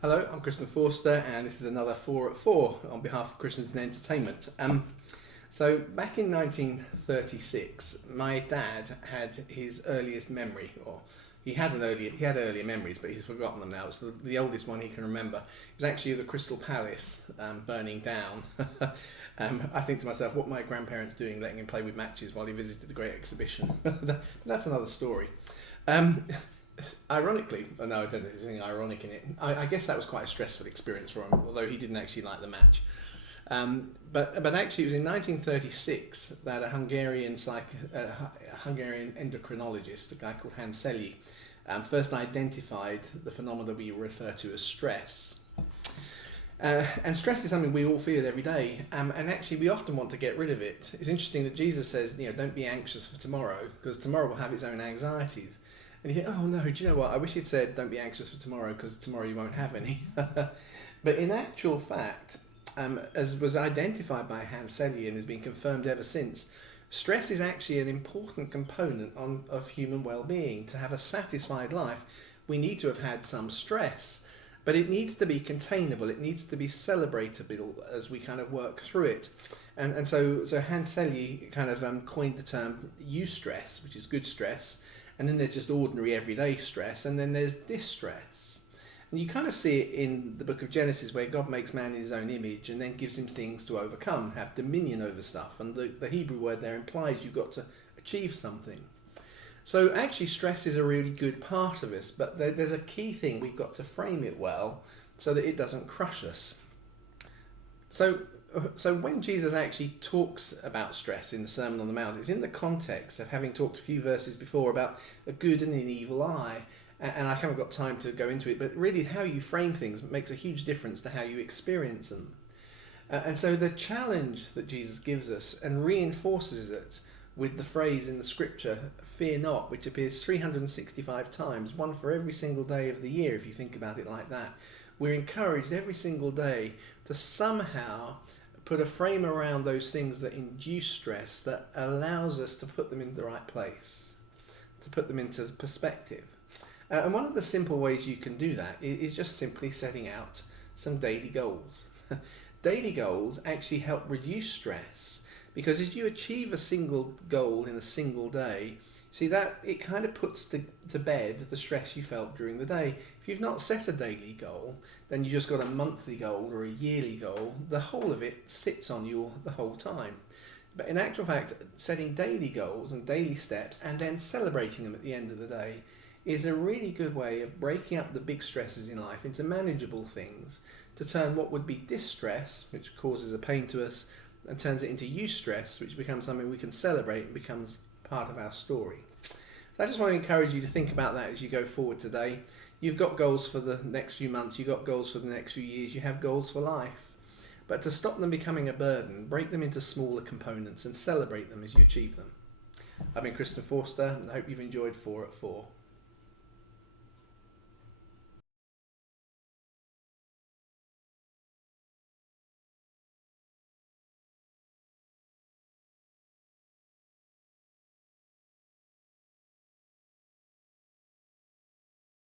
Hello, I'm Christian Forster, and this is another 4 at 4 on behalf of Christians in Entertainment. So back in 1936, my dad had his earliest memory, or he had earlier memories, but he's forgotten them now. It's the oldest one he can remember. It was actually of the Crystal Palace burning down. I think to myself, what were my grandparents doing, letting him play with matches while he visited the Great Exhibition? But that's another story. Um, Ironically, no, I don't think there's anything ironic in it. I guess that was quite a stressful experience for him, although he didn't actually like the match. But actually, it was in 1936 that a Hungarian endocrinologist, a guy called Hans Selye, first identified the phenomena we refer to as stress. And stress is something we all feel every day, and actually we often want to get rid of it. It's interesting that Jesus says, don't be anxious for tomorrow, because tomorrow will have its own anxieties. And you think, oh no, do you know what? I wish he'd said, don't be anxious for tomorrow, because tomorrow you won't have any. But in actual fact, as was identified by Hans Selye and has been confirmed ever since, stress is actually an important component of human well-being. To have a satisfied life, we need to have had some stress. But it needs to be containable, it needs to be celebratable as we kind of work through it. And so Hans Selye kind of coined the term eustress, which is good stress, and then there's just ordinary everyday stress, and then there's distress. And you kind of see it in the book of Genesis, where God makes man in his own image and then gives him things to overcome, have dominion over stuff. And the Hebrew word there implies you've got to achieve something. So actually stress is a really good part of us, but there's a key thing: we've got to frame it well so that it doesn't crush us. So when Jesus actually talks about stress in the Sermon on the Mount, it's in the context of having talked a few verses before about a good and an evil eye. And I haven't got time to go into it, but really how you frame things makes a huge difference to how you experience them. And so the challenge that Jesus gives us and reinforces it with the phrase in the scripture, fear not, which appears 365 times, one for every single day of the year, if you think about it like that. We're encouraged every single day to somehow put a frame around those things that induce stress that allows us to put them in the right place, to put them into perspective. And one of the simple ways you can do that is just simply setting out some daily goals. Daily goals actually help reduce stress, because as you achieve a single goal in a single day, see that it kind of puts to bed the stress you felt during the day. If you've not set a daily goal, then you just got a monthly goal or a yearly goal. The whole of it sits on you the whole time. But in actual fact, setting daily goals and daily steps and then celebrating them at the end of the day is a really good way of breaking up the big stresses in life into manageable things, to turn what would be distress, which causes a pain to us, and turns it into eustress, which becomes something we can celebrate and becomes part of our story. So I just want to encourage you to think about that as you go forward today. You've got goals for the next few months, you've got goals for the next few years, you have goals for life. But to stop them becoming a burden, break them into smaller components and celebrate them as you achieve them. I've been Christian Forster, and I hope you've enjoyed 4 at 4.